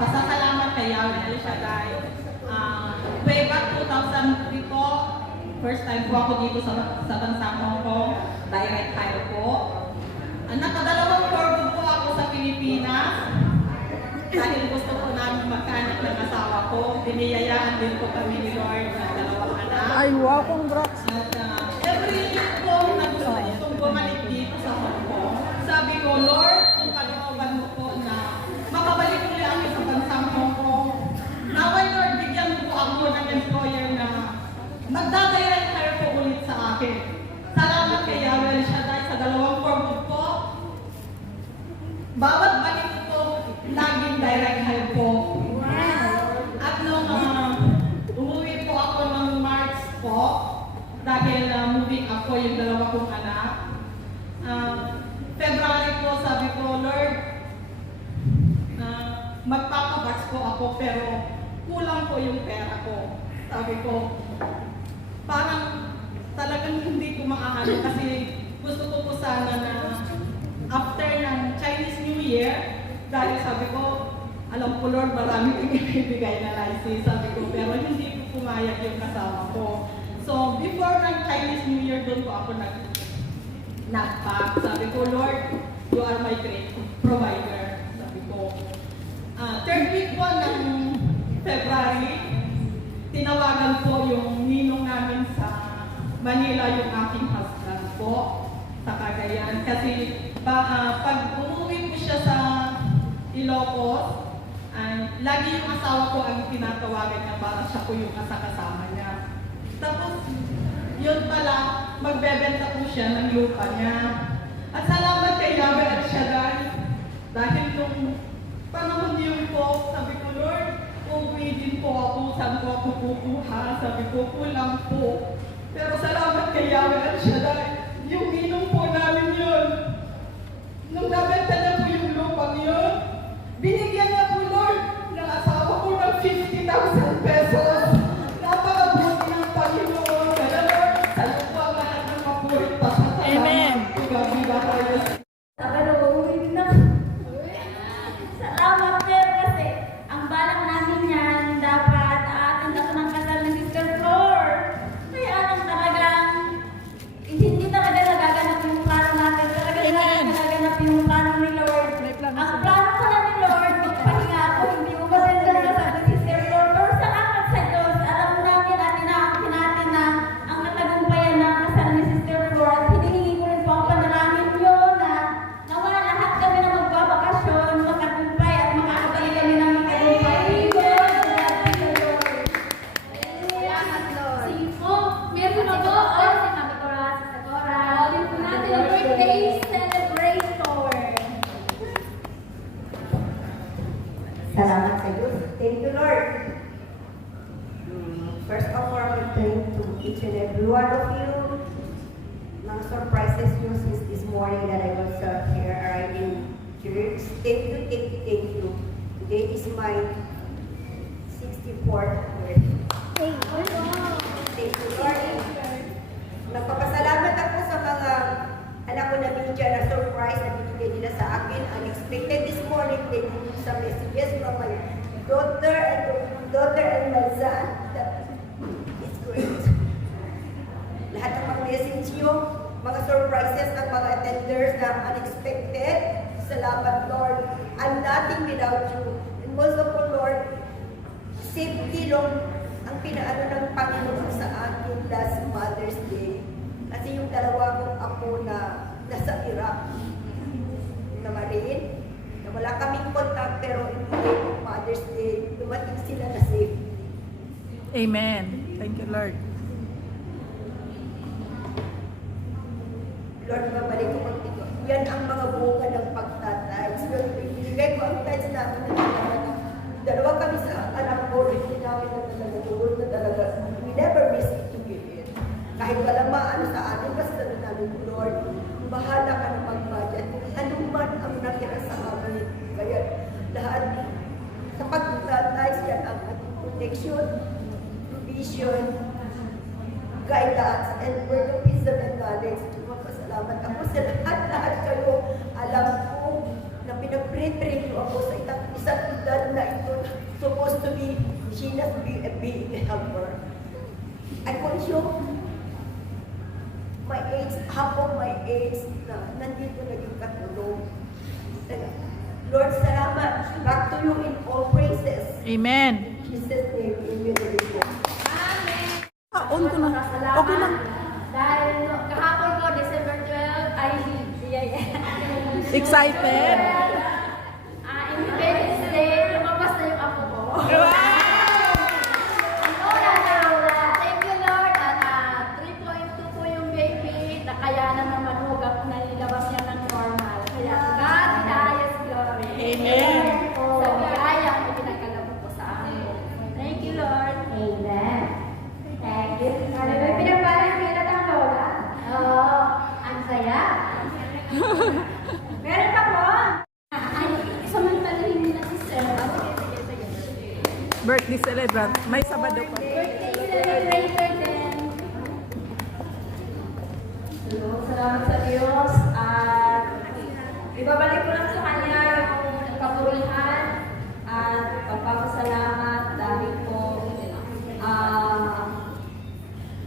Pasasalamat kay Yahweh El Shaddai. Way back 2003 po, first time po ako dito sa bansang Hong Kong, direct hire po. Nakadalawang forward po ako sa Pilipinas dahil gusto ko namin magkaanak ng asawa ko. Biniyayaan din po kami ni Lord ng dalawang anak. Ay, wow, congrats. At every year po na gustong bumalik dito sa Hong Kong, sabi ko, Lord, kung kalooban mo po na makabalik ulit ako sa bansang Hong Kong, naway Lord, bigyan mo po ako ng employer na magdadirect hire po ulit sa akin. Salamat kay Yahweh El Shaddai sa dalawang forward po. Bawat balik ko po, laging direct hire po. At nung umuwi po ako ng March po, dahil moving ako yung dalawa kong anak, February po sabi ko, Lord, magpapabox po ako pero kulang po yung pera ko. Sabi ko, parang talagang hindi ko maaano kasi gusto ko po sana na after ng Chinese New Year, dahil sabi ko, alam ko Lord, marami kong ibibigay na license, sabi ko, pero hindi ko pumayag yung kasama ko. So, before ng Chinese New Year, doon po ako nag-pack. Sabi ko, Lord, you are my great provider. Sabi ko, third week po ng February, tinawagan po yung ninong namin sa Manila, yung aking husband po, sa Cagayan. Kasi pag umuwi po siya sa Ilocos, lagi yung asawa ko ang tinatawagan niya para siya po yung kasama niya. Tapos, yun pala, magbebenta po siya ng lupa niya. At salamat kay Yahweh El Shaddai, dahil nung panahon yun po, sabi ko, Lord, uuwi din po ako, saan ko ako kukuha? Sabi ko, kulang po. Pero salamat kay Yahweh El Shaddai, yung ninong po namin yun. Nung nabenta niya po yung lupang yun, binigyan niya po, Lord, ng asawa ko ng 50,000 pesos. Napakabuti ng Panginoon. Kaya Lord, sa'yo po ang lahat ng mapurit pa sa salamat. Amen. Tugabiga tayo. Salamat pero kasi ang balak namin yan dapat aatin ako ng kasal ng Sister Flor. Kaya lang talagang hindi talaga nagaganap yung plano natin. Talaga nagaganap yung plano ni Lord. Ang plano pala ni Lord, magpahinga ako, hindi ko kasi nagkasal ng Sister Flor. Pero salamat sa Diyos, alam namin natin na ang natagumpayan ng kasal ni Sister Flor. At hinihingi ko rin po ang panalangin yun na nawa lahat kami na magbabakasyon, makagumpay at makakabali kami ng makagumpay. Salamat, Lord. Meron na po. Si Mami Cora, si Cora. Ulit po natin ang birthday celebrator. Salamat sa Diyos. Thank you, Lord. First of all, I thank to each and every one of you. Mga surprises nyo since this morning that I was here arriving church. Thank you, thank you, thank you. Today is my 64th birthday. Thank you, Lord. Nagpapasalamat ako sa mga anak ko na media na surprise na binigay nila sa akin. Unexpected this morning, they gave some messages from my daughter and my son. That is great. Lahat ng mga message nyo, mga surprises ng mga attenders na unexpected. Salamat, Lord. I'm nothing without you. And most of all, Lord, safety lang ang pinaano ng Panginoon sa akin last Mother's Day. Kasi yung dalawa kong apo na nasa Iraq, na Marine, na wala kaming contact, pero yung Mother's Day, dumating sila na safe. Amen. Thank you, Lord. Lord, babalik ko magtigo. Yan ang mga bunga ng pagtatides. Lord, binigay ko ang tides namin na talaga na dalawa kami sa anak ko, hindi namin na talaga tuwod na talaga. We never miss it to give it. Kahit walang maano sa atin, basta na namin, Lord, bahala ka na mag-budget. Ano man ang nakira sa amin. Kaya lahat sa pagtatides, yan ang ating protection, provision, guidance, and word of wisdom and knowledge. Magpasalamat ako sa lahat kayo. Alam ko na pinag-pray-pray niyo ako sa isang edad na ito supposed to be, she must be a big helper. I want you, my age, half of my age na nandito naging katulong. Lord, salamat. Back to you in all praises. Amen. In Jesus' name, amen. On ko na. Okay lang. Dahil kahapon ko, December 12, ay, Excited? Independence Day, lumabas na yung apo ko. Thank you, Lord. At 3.2 po yung baby. Nakayanan naman hugap na nilabas niya ng normal. Kaya God, the highest glory. Amen. Sa biyaya ang ipinagkalabot po sa amin. Thank you, Lord. Amen. Thank you. Ano ba pinagbalang kailan ang lola? Oo. Ang saya. Meron pa po? Ay, samantalahin nila si Sir. Sige. Birthday celebrant. May Sabado pa. Birthday celebrator din. Salamat sa Diyos at ibabalik ko lang sa Kanya yung kapurihan at pagpapasalamat dahil po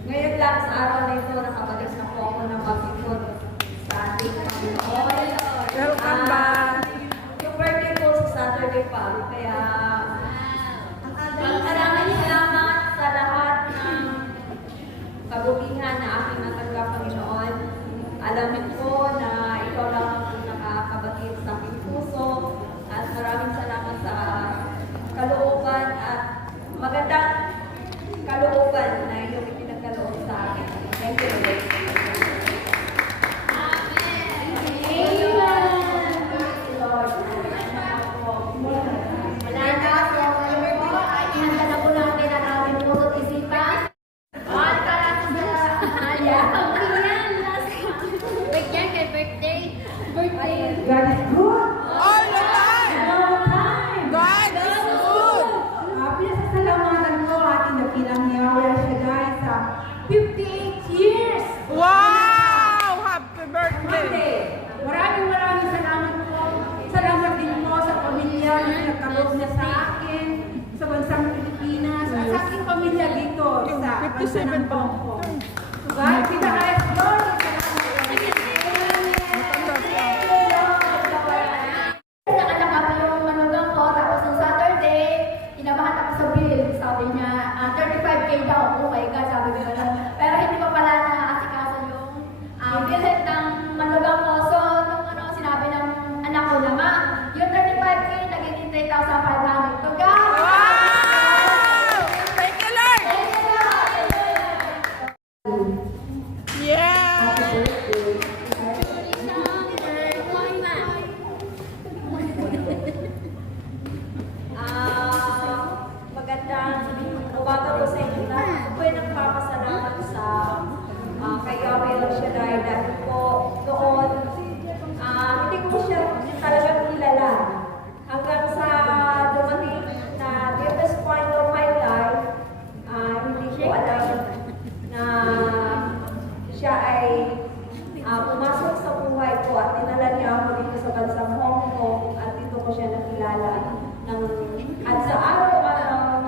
ngayon lang sa araw na ito nakabalik na po ako ng paglikod sa ating Panginoon. Welcome back. Yung birthday ko sa Saturday pa, kaya maraming salamat sa lahat ng kabutihan na aking natanggap, Panginoon. Alamin ko na ikaw lang ang nakakabatid sa aking puso at maraming salamat sa kalooban at magandang kalooban na iyong ipinagkaloob sa akin. Thank you, Lord. Wala na po. Handa na po natin ang aming puso't isipan. At karatu sa Bigyan kay birthday. God is good. All the time. God is good. Pinasasalamatan ko ating napilang ni Yahweh Shaddai sa 58 years. Wow! Happy birthday. Monday. Maraming salamat po. Salamat din po sa pamilya na nagkaloob niya sa akin sa bansang Pilipinas at sa aking pamilya dito sa bansa ng 57 pa. Hong Kong. God, kita highest glory. Nakalakap yung manugang ko, tapos ng Saturday, inabahan ako sa bill. Sabi niya, 35K daw. Oh my God, sabi ko na. Pero hindi pa pala na-asikaso yung bill ng manugang ko. So, nung sinabi ng anak ko na, ma, yung 35K, naging 3,500. To God! Wow! Thank you, Lord. Yeah! Magandang umaga po sa inyo lahat. Ako ay nagpapasalamat sa kay Yahweh Shaddai dahil po noon hindi ko siya talagang kilala hanggang sa dumating na deepest point of my life, hindi ko alam na siya ay pumasok sa buhay ko at dinala niya ako dito sa bansang Hong Kong at dito ko siya nakilala at sa araw-araw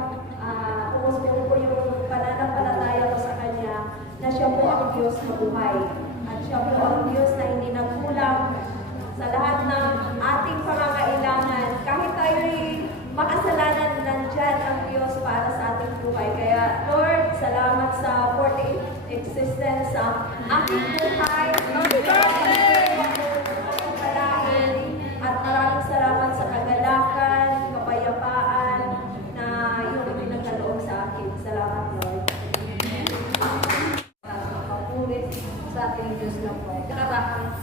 pumuspo ko yung pananampalataya ko sa Kanya na siya po ang Diyos na buhay at siya po ang Diyos na hindi nagkulang sa lahat ng ating pangangailangan. Kahit tayo'y makasalanan, nandyan ang Diyos para sa ating buhay. Kaya Lord, salamat sa 40 existence sa aking buhay. At maraming salamat sa kagalakan, kapayapaan na iyong ipinagkaloob sa akin. Salamat, Lord. Mapapulit sa ating Diyos na buhay. Nakaraang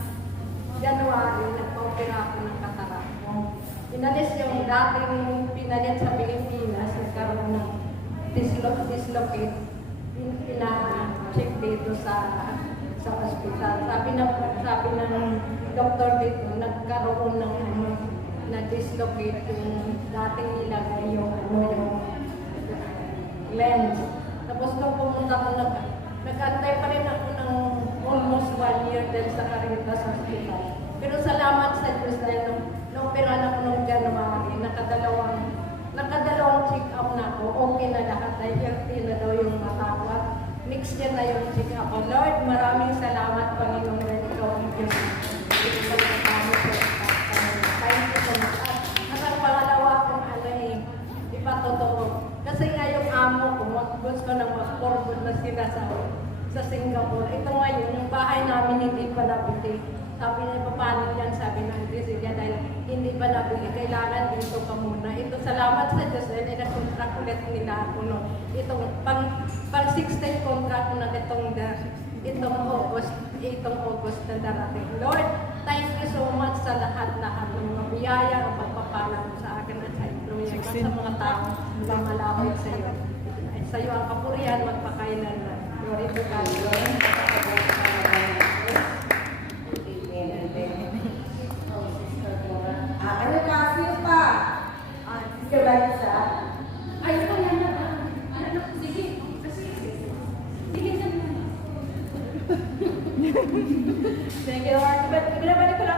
January, nagpa-opera ako ng katarak. Pinalis yung dating pinalit sa Pilipinas, nagkaroon ng dislocate. Pina-check dito sa hospital. Sabi ng doktor dito, nagkaroon ng na-dislocate yung dating nilagay yung lens. Tapos nung pumunta ko, nag-antay pa rin ako ng almost 1 year din sa Caritas Hospital. Pero salamat sa Diyos dahil nung operahan ako ng January, nakadalawang check-up next year na yung Singapore. Lord, maraming salamat, Panginoon, na ikaw ang Diyos. Thank you so much. At ang pangalawa kong ipatotoo. Kasi nga yung amo ko, gusto nang mag-forward na sila sa Singapore. Ito ngayon, yung bahay namin hindi pa nabili. Sabi niya, paano yan? Sabi ng Diyos, dahil hindi pa nabili, kailangan dito ka muna. Ito, salamat sa Diyos, dahil nag-contract ulit nila ako. No? Itong pang 16 contract ko na itong August na darating. Lord, thank you so much sa lahat-lahat ng mga biyaya ang pagpapala mo sa akin at sa employer at sa mga tao na malaway sa iyo. Sa iyo ang kapurihan magpakailan na. Glory to God. Ano pa? Sino pa? Sister Vanessa? Ay, ito yan na. Sige. Sige. Thank you, Lord. But binabalik ko lang